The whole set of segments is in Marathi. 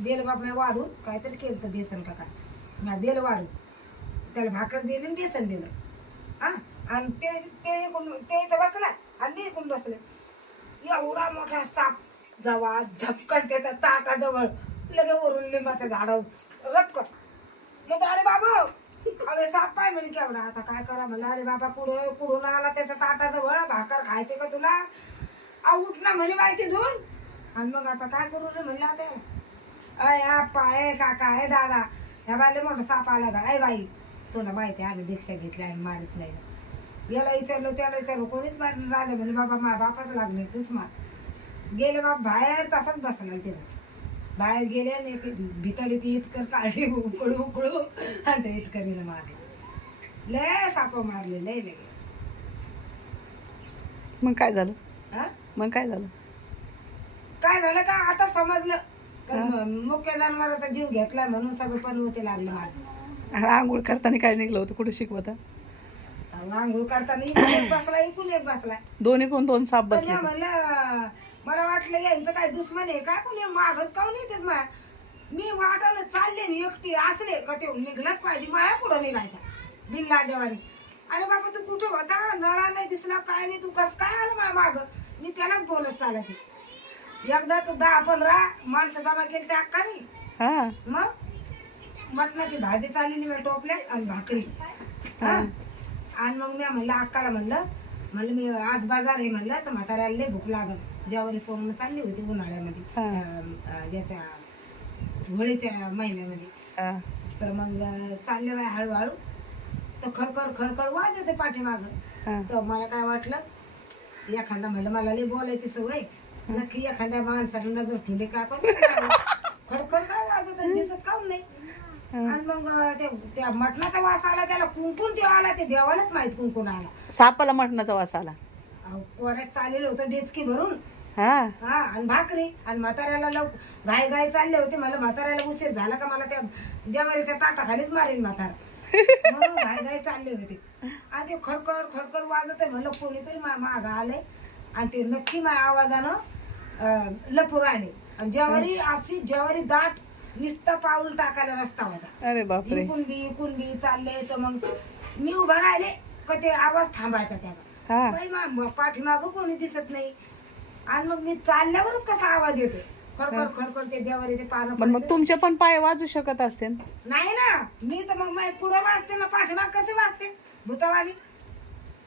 दिलं बाप मी वाढून काहीतरी केलं तर बेसन का काय? हा दिलं वाढून. त्याला भाकर दिली आणि बेसन दिलं. हा? आणि ते ते इकडून ते इथं बसला आणि मी इकडून बसले. एवढा मोठा साप जवा झपकन त्याचा ताटाजवळ लगे वरून लिंबाचं झाडावर रपकन मग अरे बाबा अरे साप पाय म्हणे केवढा. आता काय करा म्हणलं अरे बाबा पुढं पुढून आला त्याचा ताटाजवळ. भाकर खायचे का तुला? आ उठ ना म्हणे माहिती धुवून आणि मग आता काय करू रे म्हणलं आता? अय आप्पा ए काका ए दादा ह्या बायले मोठा साप आला का ए बाई तुला माहिती आहे आम्ही दीक्षा घेतली आणि मारित नाही. याला विचारलं त्याला विचारलं कोणीच मारून राहिलं म्हणे बाबा मा बापाच लागले तूच मार. गेले बाप बाहेर तसाच बसला तिला बाहेर गेले आणि भितडी ती इतकर काढली उकळू उकळू आणि ते इतकरीनं मारले. लय साप मारले लय लगे मग काय झालं? हा? मग काय झालं? काय झालं का? आता समजलं. मुख्य जनावराचा जीव घेतलाय म्हणून सगळं पनवती लागलं माझं आणि आंघोळ करताना काय निघलं होतं? कुठे शिकवता? अहो, आंघोळ करताना इकडून एक बसला इकडून एक बसलाय. दोन्ही कोण दोन साप पण बसले म्हणलं मला वाटलं यांचं काय दुश्मन आहे काय कोणी मागच काऊन येतात मा मी वाटायला चालले आणि एकटी असले का ते निघलंच पाहिजे माया पुढं निघायचा. बिल्ला देवानी. अरे बाबा तू कुठे होता? नळा नाही दिसला काय नाही तू कस काय आलं माझ्या माग? मी त्यालाच बोलत चालत आहे. एकदा तर दहा पंधरा माणसं जमा केली त्या अक्का नाही हा मग मटणाची भाजी चालली मी टोपल्यात आणि भाकरी हा. आणि मग मी म्हणलं अक्काला म्हणलं म्हणलं मी आज बाजार आहे म्हणलं तर म्हाताऱ्याला लय भूक लागल ज्यावरी सोनं चालली होती उन्हाळ्यामध्ये हा. अं, अं, याच्या होळीच्या महिन्यामध्ये हा. तर मग चालले बाय हळूहळू तर खडखड खडखड वाजते पाठीमागं हा. तर मला काय वाटलं एखादा म्हणलं मला लई बोलायची सवय नक्की एखाद्या माणसाला नजर ठेवली का पण खडखड काय वाजत दिसत काऊन नाही? आणि मग ते त्या मटणाचा वास आला त्याला कुंकून ते आला ते देवालाच माहीत कुंकून आला. सापाला मटणाचा वास आला. अहो, कोड्यात चाललेलं होतं डेचकी भरून. हा. हा आणि भाकरी आणि म्हाताऱ्याला लव घाई घाई चालले होते. मला म्हाताऱ्याला उशीर झाला का मला त्या जेवारीच्या ताटाखालीच मारेल म्हातारा. म्हणून घाई घाई चालले होते. आणि ते खडखड खडखड वाजत आहे म्हणलं कोणीतरी मा मागं आलंय. आणि ते नक्की माझ्या आवाजानं लपूर आले ज्यावरी अशी ज्यावरी दाट नुसतं पाऊल टाकायला रस्ता होता. अरे बापरे. इकून बी इकून बी चालले तर मग मी उभा राहिले का ते आवाज थांबायचा त्याला हा. पाठीमागं कोणी दिसत नाही. आणि मग मी चालल्यावरच कसा आवाज येतो खडखड खडखड ते देवारी ते पानं पण मग. तुमचे पण पाय वाजू शकत असते नाही ना. मी तर मग पुढं वाजते ना पाठीमाग कसे वाजते? भूतावाली.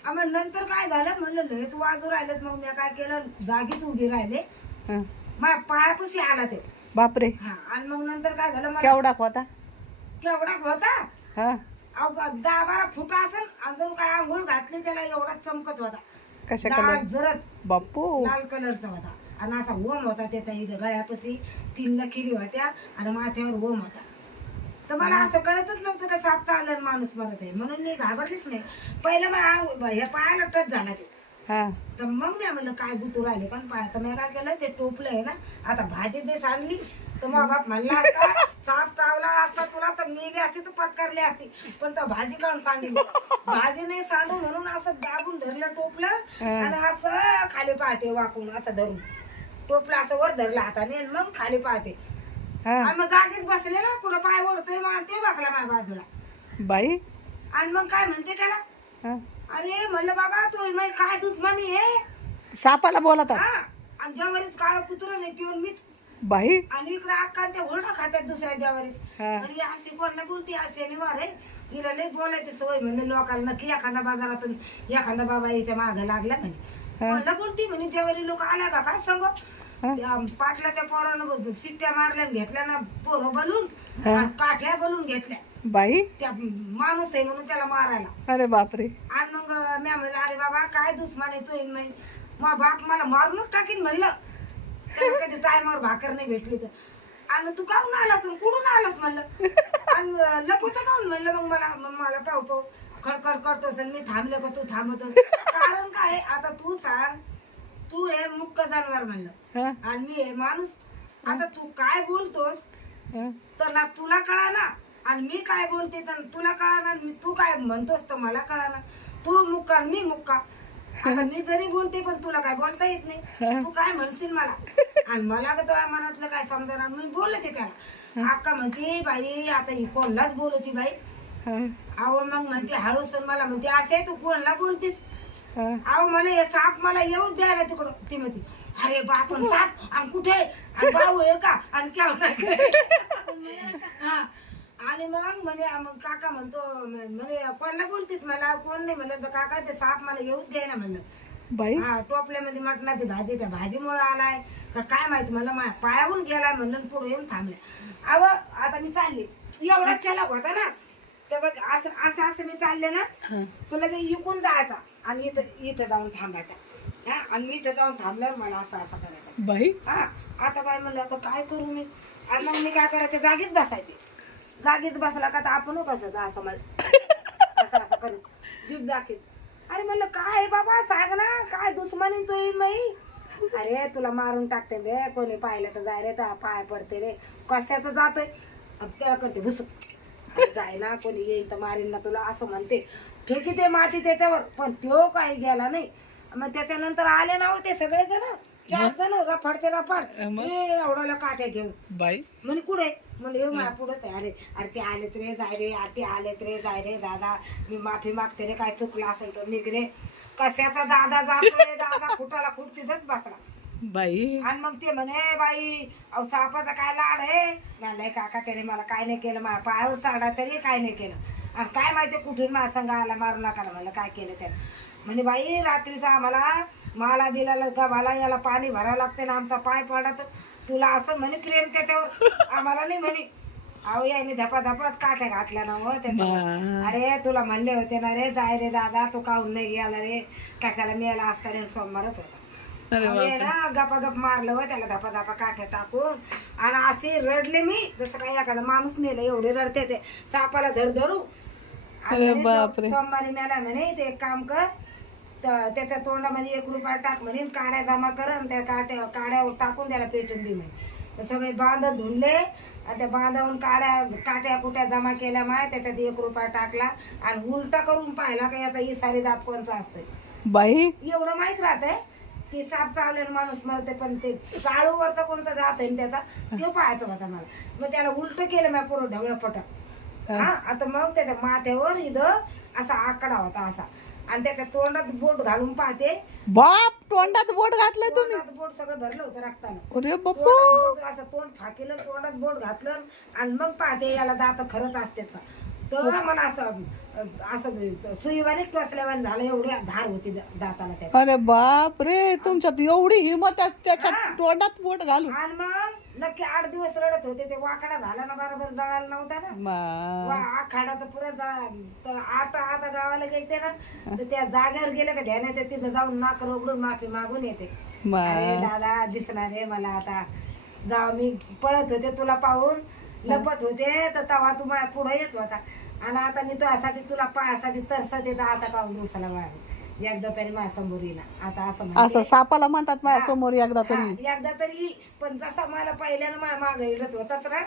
मग नंतर काय झालं? म्हणलं लयच वाजू राहिलेत. मग मी काय केलं? जागीच उभी राहिले. माझ्या पायापाशी आला ते. बापरे. हा आणि मग नंतर काय झालं मला केवढा होता केवढा होता हा. अहो, दहा बारा फुट असेल आणि जणू काय आंघोळ घातली त्याला एवढा चमकत होता. कशा लाल कलर? जरत बापू लाल कलरचा होता. आणि असा ओम होता त्याच्या इथं गळ्यापाशी. तीन लखिरी होत्या आणि माथ्यावर ओम होता. तर मला असं कळतच नव्हतं का साप चाललं आणि माणूस मरत आहे. म्हणून मी घाबरलीच नाही. पहिलं मग हे पायाला टच झाला ते. हा. तर मग मी म्हणलं काय बुतू राहिले? पण तर मी काय केलं ते टोपलं आहे ना आता भाजी जे सांडली तर मग बाप म्हणला असता साप चावला असता तुला तर मेली असती तर पत्कारली असती. पण तर भाजी काढून सांडली. भाजी नाही सांडू म्हणून असं दाबून धरलं टोपलं आणि असं खाली पाहते वाकून असं धरून. टोपलं असं वर धरलं हाताने आणि मग खाली पाहते. आणि मग जागीच बसले ना कुठं पाय ओढतोय मग ते बसला माझ्या बाजूला. बाई. आणि मग काय म्हणते त्याला. अरे म्हणलं बाबा तू मग काय दुश्मनी आहे? सापाला बोलतात हा आणि ज्यावरीच काळ कुत्र नाही ती मीच. बाई. आणि इकडे अक्का त्या उलटा खात्यात दुसऱ्या ज्यावरीत हा. आणि अशी कोणाला बोलते असे निवार आहे हिला लई बोलायची सवय म्हणे लोकांना नक्की एखादा बाजारातून एखादा बाबा याच्या मागं लागला म्हणे. कोणाला बोलती म्हणे ज्यावरी लोक आल्या का काय सांग? त्या पाटलाच्या पोरानं सिट्ट्या मारल्या आणि घेतल्या ना पोरं बनून काठ्या बनवून घेतल्या. बाई? त्या माणूस आहे म्हणून त्याला मारायला. अरे बापरे. आणि मग मी म्हणलं अरे बाबा काय दुश्मन आहे तू? म्हणे मग बाप मला मारूनच टाकीन म्हणलं. त्याला कधी टायमावर भाकर नाही भेटली तर. आणि तू काहून आलास आणि कुठून आलास म्हणलं? आणि लपवत काहून म्हणलं मग मला? मग मला पाहू पाहू. खडखड करतोस आणि मी थांबले का तू थांबतो? कारण काय? आता तू सांग तू हे मुक्क जानवर म्हणलं. आणि मी हे माणूस. आता तू काय बोलतोस. तर ना तुला कळाना आणि मी काय बोलते तर तुला कळाना आणि मी- तू काय म्हणतोस तर मला कळाना तू मुक्का आणि मी मुक्का. आता मी जरी बोलते पण तुला काय बोलता येत नाही. तू काय म्हणशील मला? आणि मला का तो मनातलं काय समजा मी बोलते त्याला. अक्का म्हणते बाई आता ही कोणलाच बोलती बाई. हा, अहो मग म्हणते हळू सर मला. म्हणते असे तू कोणला बोलतीस? हा. अहो मला हे साप मला येऊ द्यायला तिकडं. ती म्हणते अरे बापन साप आणि कुठे आणि भाऊ आहे का? आणि हा. आणि मग म्हणे मग काका म्हणतो म्हणे कोणला बोलतीस मला? कोण नाही म्हणलं तर काका ते साप मला येऊच दे ना म्हणलं. बाई. हा टोपल्यामध्ये मटणाची भाजी त्या भाजीमुळे आलाय. का काय माहिती मला मा पायाहून गेलाय म्हणलं आणि पुढे येऊन थांबले. अव आता मी चालली. एवढा चलक होता ना तर बघ असं असं असं मी चालले ना. तुला ते इकून जायचा आणि इथं इथं जाऊन थांबायचा. हा आणि मी इथं जाऊन थांबल्यावर मला असं असं करायचं. बाई. हा आता काय म्हणलं आता काय करू मी? आणि मग मी काय करायचं? जागीच बसायचे. जागीच बसला का तर आपण बसायचं असं मला असं असं करत जीभ अरे म्हणलं काय आहे बाबा? सांग ना. काय दुश्मनी तुही मई? अरे तुला मारून टाकते रे कोणी पाहिलं तर जाय रे. तर पाय पडते रे. कशाचं जातोय? त्याला करते? घुसू. जाय ना. कोणी येईल तर मारीन ना तुला असं म्हणते. फेकी ते माती त्याच्यावर. पण तो काही गेला नाही. मग त्याच्यानंतर आले ना हो ते सगळे जण चार जण रफाड ते रफाड. एवढ्याला काट्या घेऊन. बाई? म्हणे कुठे? म्हणजे येऊ माझ्या पुढे अरे अरे ते आलेत रे जाय रे अरे ते आलेत रे जाय रे दादा मी माफी मागते रे काय चुकलं असेल तर निघ रे. कशाचा दादा जातोय दादा खुटाला खुट तिथंच बसला. बाई. आणि मग ते म्हणे बाई अहो सापाचा काय लाड आहे? म्हणलंय काका त्याने मला काय नाही केलं माझ्या पायावर चाडा तरी काय नाही केलं. आणि काय माहिती कुठून माझ्या संघ आला मारू नका म्हणलं काय केलं त्याने. म्हणे बाई रात्रीचा आम्हाला माला बिलाला गव्हाला याला पाणी भरावं लागते ना आमचा पाय पडा तर तुला असं म्हणे प्रेम त्याच्यावर. आम्हाला नाही म्हणे. अहो याने धपा धपाच काठ्या घातल्या ना हो त्याच्यावर. बा- अरे तुला म्हणले होते ना रे जाय रे दादा तू काहून नाही गेला रे? कशाला मेला असता रे सोमवारच होता. ना गपागप मारलं हो त्याला धपा धपा काठ्या टाकून. आणि असे रडले मी जसं काही एखादा माणूस मेला एवढे रडते ते. चापाला धर धरू. आणि सोमवारी मेला म्हणे ते एक काम कर त- त्याच्या तोंडामध्ये एक रुपया टाक म्हणे काड्या जमा कर आणि त्या काट्या काड्या टाकून त्याला पेटून दे म्हणे. तर सगळे बांध धुंडले आणि त्या बांधावून काड्या काट्या कुट्या जमा केल्या माय त्याच्यात एक रुपया टाकला आणि उलटा करून पाहिला का याचा इसारी दात कोणचा असतोय. बाई. एवढं माहीत राहतंय? की साप चावल्यानं माणूस मरते पण ते काळू वरचा कोणता जात आहे ना त्याचा तो पाहायचा होता मला. मग त्याला उलट केलं मी पूर्ण ढवळं पटक हा आता मग त्याच्या माथ्यावर इथं असा आकडा होता असा. आणि त्याच्या तोंडात बोट घालून पाहते. बाप तोंडात बोट घातलंय तुम्ही. तोंडात बोट सगळं भरलं होतं रक्तानं. अरे बापू तोंडात बोट असं तोंड फाकेलं तोंडात बोट घातलं आणि मग पाहते याला दात खरंच असतात का. तर मला असं असं सुईवाने टोचल्यावाने झालं एवढी धार होती दा- दाताला त्या अरे बाप रे तुमच्यात एवढी हिंमत आहे त्याच्या हा. तोंडात बोट घालून. आणि मग नक्की आठ दिवस रडत होते ते वाकडा झाला ना बरोबर जळायला नव्हता ना. मा- वा आखाडा तर पुरा जळा तर गावाला गेलते ना तर त्या जागेवर गेले का ध्यान येते तिथं जाऊन नाक रगडून माफी मागून येते. मा- अरे दादा दिसणार आहे मला आता. जाव मी पळत होते तुला पाहून लपत होते तर तवा तू माझ्या पुढे येत होता. आणि आता मी तुझ्यासाठी तुला पायासाठी तरसत येत आता पाहून दिवसाला वाढ एकदा तरी माझ्यासमोर येईना आता असं म्हणते. असं सापाला म्हणतात माझ्यासमोर एकदा तरी. एकदा तरी पण जसा मला पहिल्यानं माझ्या मागे इडत होताच ना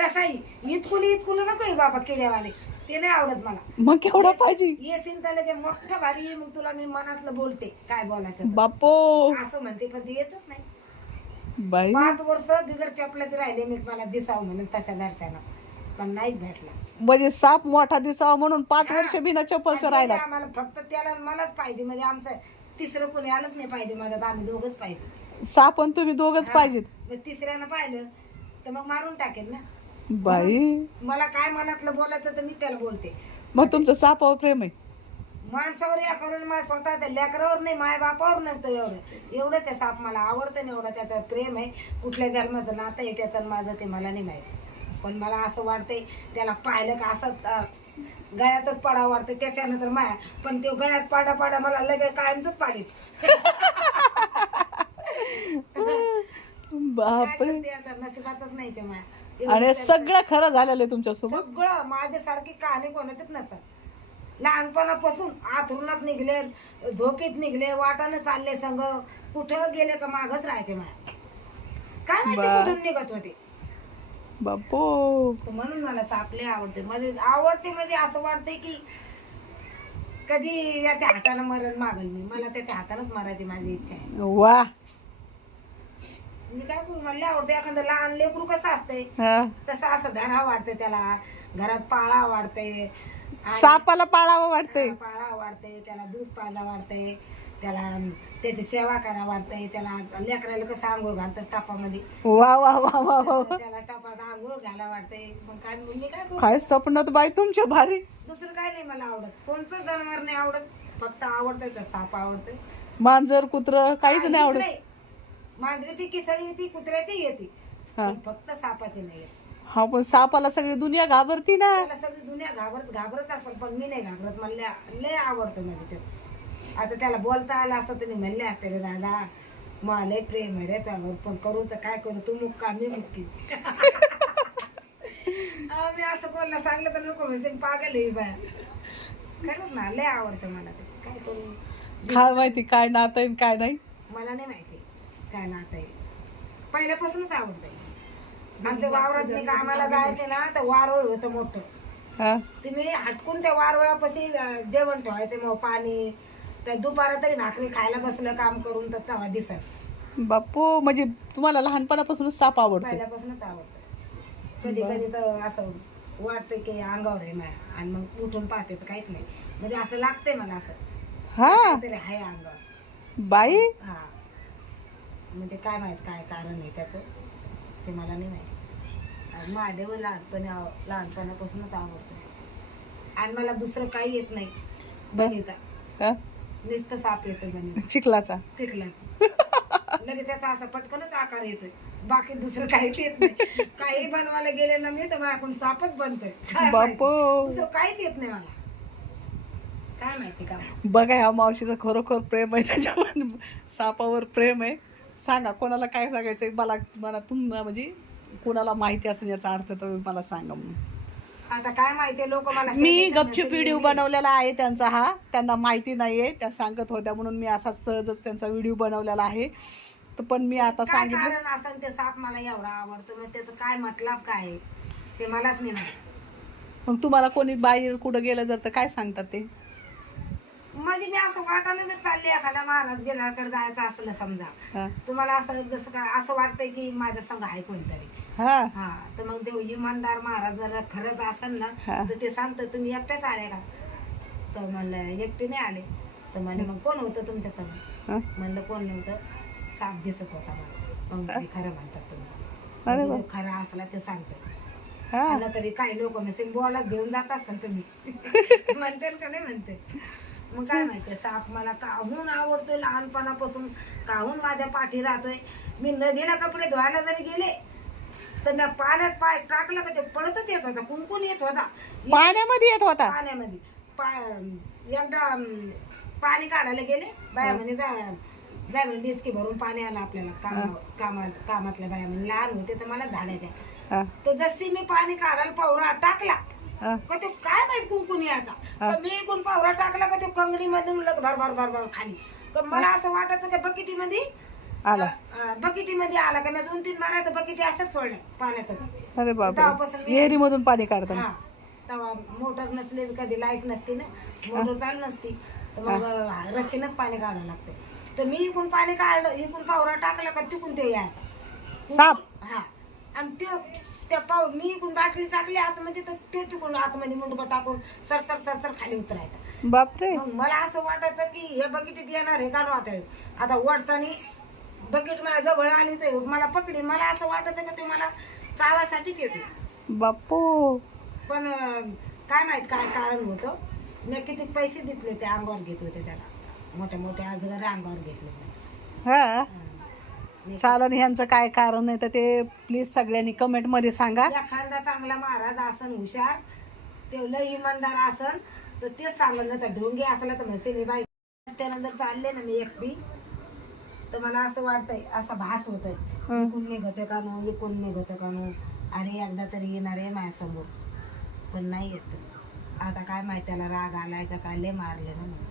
तसाही. इतकुल इतकुल नको बाबा किड्यावाले. ते नाही आवडत मला. मग केवढा पाहिजे? येशील तर लगे मोठं भारी आहे, मग तुला मी मनातलं बोलते काय बोलायचं. बापो. असं म्हणते पण ते येतच नाही. बाई. पाच वर्ष बिगर चपलाच राहिले मी मला दिसावं म्हणून तशा दर्शनात पण नाहीच भेटला. म्हणजे साप मोठा दिसावा म्हणून पाच वर्ष बिना चप्पलचं आणि राहिला. आम्हाला फक्त त्याला आणि मलाच पाहिजे म्हणजे आमचं तिसरं कोणी आलंच नाही पाहिजे मदत आम्ही दोघच पाहिजे. साप आणि तुम्ही दोघच पाहिजेत. मग तिसऱ्यानं पाहिलं तर मग मारून टाकेल ना. बाई. मला काय मनातलं बोलायचं तर मी त्याला बोलते. मग तुमचं सापावर प्रेम आहे. माणसावर या करून माझ्या स्वतः त्या लेकरावर नाही माय बापावर नव्हतं एवढं. एवढं त्या साप मला आवडतं नाही एवढं त्याचं प्रेम आहे. कुठल्या जन्माचं नातं आहे त्याचं माझं ते मला नाही माहीत. पण मला असं वाटतंय त्याला पाहिलं का असं गळ्यातच पडा वाटतं त्याच्यानंतर माया. पण ते गळ्यात पाडा पाडा मला लगेच कायमच पाडीच बापरे. नशिबातच नाही ते माया. आणि सगळं खरं झालेलं आहे तुमच्यासोबत. सगळं माझ्यासारखी कहाणी कोणाचीच नसत लहानपणापासून आथरुणात निघले झोपीत निघले वाटाने चालले संग. कुठं गेले का मागच राहते माया. काय माहिती बा. कुठून निघत होते. बापो. म्हणून मला सापले आवडते. मध्ये आवडते मध्ये असं वाटते की कधी याच्या हाताने मरण मागल मी. मला त्याच्या हातानच मारायची माझी इच्छा आहे. वा. मी काय करू मला लय आवडतं एखादं लहान लेकरू कसं असतंय? हा. तसं असं धरा वाटतं त्याला. घरात पाळा वाटतंय. सापाला पाळावं वाटतंय. पाळा वाटतंय. त्याला दूध पाजा वाटतंय. त्याला अं, त्याची सेवा करा वाटतंय. त्याला लेकराला कसं आंघोळ घालतो टापामध्ये? वा वा वा वा वा त्याला टापात आंघोळ घाला वाटतंय. मग काय मी काय करू? काय स्वप्नात बाई तुमच्या भारी. दुसरं काय नाही मला आवडत. कोणचं जनावर नाही आवडत. फक्त आवडतंय तर साप आवडतंय. मांजर कुत्र काहीच नाही आवडत. मांजरीची किसळी येते कुत्र्याची येते. हा. पण फक्त सापाची नाही येत. हा पण सापाला सगळी दुनिया घाबरती ना. सगळी दुनिया घाबरत घाबरत असेल पण मी नाही घाबरत. मला लय- लय आवडतं माझे ते. आता त्याला बोलता आलं असं तुम्ही म्हणले असते रे दादा मला लय प्रेम आहे रे त्यावर पण करू तर काय करू? तू मुक्का मी मुक्की. अहो, मी असं कोणाला सांगलं तर नको म्हणजे पागल आहे ही बाया. खरंच ना लय आवडतं मला ते. काय करू? काय माहिती काय नातं आहे आणि काय नाही. मला नाही माहिती. काय नातं आहे? पहिल्यापासूनच आवडतंय. आमच्या वावरात मी कामाला जायचे ना तर वारोळ होतं मोठं. हा. ते मी हटकून त्या वारवळापाशी जेवण ठेवायचे मग पाणी तर दुपारा तरी भाकरी खायला बसलं काम करून तर तेव्हा दिसत बापू म्हणजे तुम्हाला लहानपणापासूनच साप आवडतो. पहिल्यापासूनच आवडतं कधी कधी तर असं वाटतं की अंगावर आहे माया आणि मग उठून पाहते तर काहीच नाही. म्हणजे असं लागतंय मला असं. हा. काहीतरी आहे अंगावर. बाई? हा. म्हणजे काय माहीत काय कारण आहे त्याचं? ते मला नाही माहीत. महादेव लहानपणी आव- लहानपणापासूनच आवडतं. आणि मला दुसरं काही येत नाही. बनीचा? नुसतं साप येतं बनी चिखलाचा. चिखलात लगेच त्याचा असा पटकनच आकार येतोय. बाकी दुसरं काहीच येत नाही. काही बनवायला गेले ना मी तर माझ्याकडून सापच बनतोय. दुसरं काहीच येत नाही मला. काय माहिती का? बघा ह्या मावशीचं खरोखर प्रेम आहे. त्याच्यावर सापावर प्रेम आहे. सांगा कोणाला काय सांगायचं मला मला तुम म्हणजे कोणाला माहिती असेल याचा अर्थ तर मला सांगा म्हणून. आता काय माहिती लोक मला मी गपचूप व्हिडिओ बनवलेला आहे त्यांचा हा. त्यांना माहिती नाहीये त्या सांगत होत्या म्हणून मी असा सहजच त्यांचा व्हिडिओ बनवलेला आहे. तर पण मी आता सांगितलं कारण असं ते साप मला एवढा आवडतो? मग त्याचं काय मतलब काय आहे? ते मलाच नाही माहीत. मग तुम्हाला कोणी बाहेर कुठं गेलं जर तर काय सांगतात ते? म्हणजे मी असं वाटायला जर चालले एखादा महाराज गेल्याकडे जायचं असलं समजा तुम्हाला असं जसं काय असं वाटतंय की माझ्या संघ आहे कोणतरी. हा. हा तर मग देव इमानदार महाराज जर खरंच असेल ना. तर ते सांगतं तुम्ही एकटेच आले का? तर म्हणलं एकटे नाही आले. तर म्हणे मग कोण होतं तुमच्या संग? हा. म्हणलं कोण नव्हतं? साप दिसत होता मला. मग खरं म्हणतात तुम्ही. म्हणजे खरा असला ते सांगतो आणि तरी काही लोक नसेल बोला घेऊन जात असतात तुम्ही. म्हणते का नाही म्हणते. मग काय माहितीये साप मला काहून आवडतोय लहानपणापासून काहून माझ्या पाठी राहतोय? मी नदीला कपडे धुवायला जरी गेले तर मी पाण्यात पाय टाकलं का ते पळतच येत होता कुंकून येत होता. पाण्यामध्ये येत होता? पाण्यामध्ये. पा एकदा पाणी काढायला गेले बाया म्हणे जा जाय म्हणे डिचकी भरून पाणी आणा आपल्याला कामा कामात कामातल्या बाया म्हणे लहान होते तर मला धाडायच्या हा. तर जशी मी पाणी काढायला पावरा टाकला का ते काय माहीत कुंकुन याचा मी इकडून पावरा टाकला का ते कंगणी मधून भर भर भर भर खाली. मला असं वाटायचं का बकेटी मध्ये आला. बकेटी मध्ये आला का? मी दोन तीन मारा तर बकेटी असंच सोडल्या पाण्यातच. अरे तेव्हापासून बापरे मी- विहिरी मधून पाणी काढतात हा. तेव्हा मोटर नसली कधी लाइट नसती ना. मोटर चालू नसती. तर मग रस्तीनंच पाणी काढावं लागतं. तर मी इकडून पाणी काढलं इकडून पावरा टाकला का तिकून ते यायचा. साप. हा. आणि ते त्या पाव मी इकडून बाटली टाकली आतमध्ये तर ते तिकडून आतमध्ये मुंडकं टाकून सरसर सरसर खाली उतरायचं. बापरे. मग मला असं वाटायचं की हे बकेटीत येणार हे काढू आता? आता वडतानी बकेट माझ्या जवळ आली तर मला पकडी. मला असं वाटायचं का ते मला चावासाठीच येते बापू पण अं, काय माहीत काय कारण होतं? मी किती पैसे दिले ते अंगावर घेत होते त्याला. मोठे मोठे अजगर अंगावर घेतले. हा. चालन ह्यांचं काय कारण आहे तर ते प्लीज सगळ्यांनी कमेंटमध्ये सांगा. एखादा चांगला महाराज असन हुशार ते लय इमानदार असन तर तेच सांगल ना तर ढोंगी असला तर म्हणसे मी बाई त्यानं जर चालले ना मी एकटी तर मला असं वाटतंय असा भास होतोय. हं. इकून निघतोय का नो इकून निघतोय का नो? अरे एकदा तरी येणार आहे माझ्यासमोर. पण नाही येत. आता काय माहिती त्याला राग आलाय का काय लय मारले ना मला.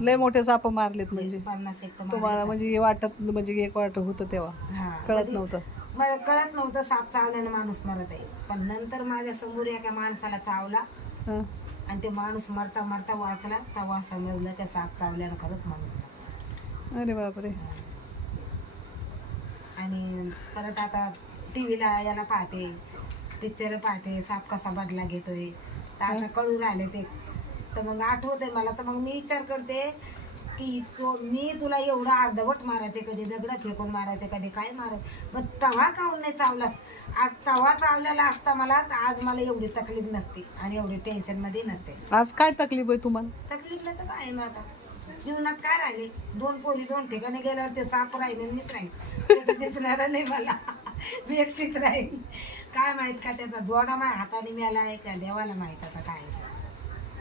लय मोठे साप मारलेत म्हणजे. पन्नास एक तर तुम्हाला. म्हणजे हे वाटत म्हणजे एक वाटत होतं तेव्हा. हा कळत कधी- नव्हतं. मला कळत नव्हतं साप चावल्यानं माणूस मरत आहे. पण नंतर माझ्यासमोर एका माणसाला चावला. हं. आणि ते माणूस मरता मरता वाचला. तेव्हा समजलं की साप चावल्यानं खरंच माणूस मरतो. अरे बापरे. आणि परत आता टी व्हीला याला पाहते पिक्चर पाहते साप कसा बदला घेतोय. तर आता कळू राहिले ते तर मग आठवते मला. तर मग मी विचार करते की तो मी तुला एवढं अर्धवट मारायचे कधी दगड फेकून मारायचे कधी काय माराय मग तवा काऊन नाही चावलास? आज तवा चावलेला असता मला तर आज मला एवढी तकलीफ नसते आणि एवढी टेन्शनमध्ये नसते. आज काय तकलीफ आहे तुम्हाला? तकलीफ नाही तर काय मग आता? जीवनात काय राहिले? दोन पोरी दोन ठिकाणी गेल्यावर ते साप राहिले मीच राहील. दिसणार नाही मला. मी एकटीच राहील काय माहीत का त्याचा जोडा माझ्या हाताने मिळाला आहे का देवाला माहीत आता काय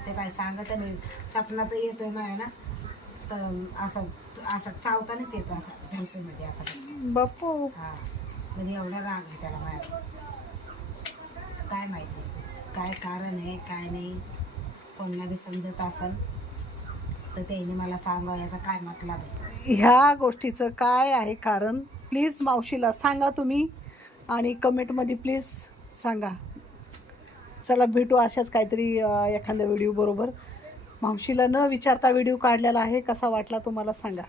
ते काय सांगत नाही. सपनात येतोय माझ्या ना तर असं असं चावतानाच येतो असा धरतीमध्ये असं. बापू. हा. म्हणजे एवढा राग आहे त्याला माझ्या काय माहिती? काय कारण आहे काय नाही. कोणाला बी समजत असेल तर त्याने मला सांगा याचा काय मतलब आहे? ह्या गोष्टीचं काय आहे कारण? प्लीज मावशीला सांगा तुम्ही आणि कमेंटमध्ये प्लीज सांगा. चला भेटू अशाच काहीतरी एखाद्या व्हिडिओ बरोबर. मावशीला न विचारता व्हिडिओ काढलेला आहे कसा वाटला तुम्हाला सांगा.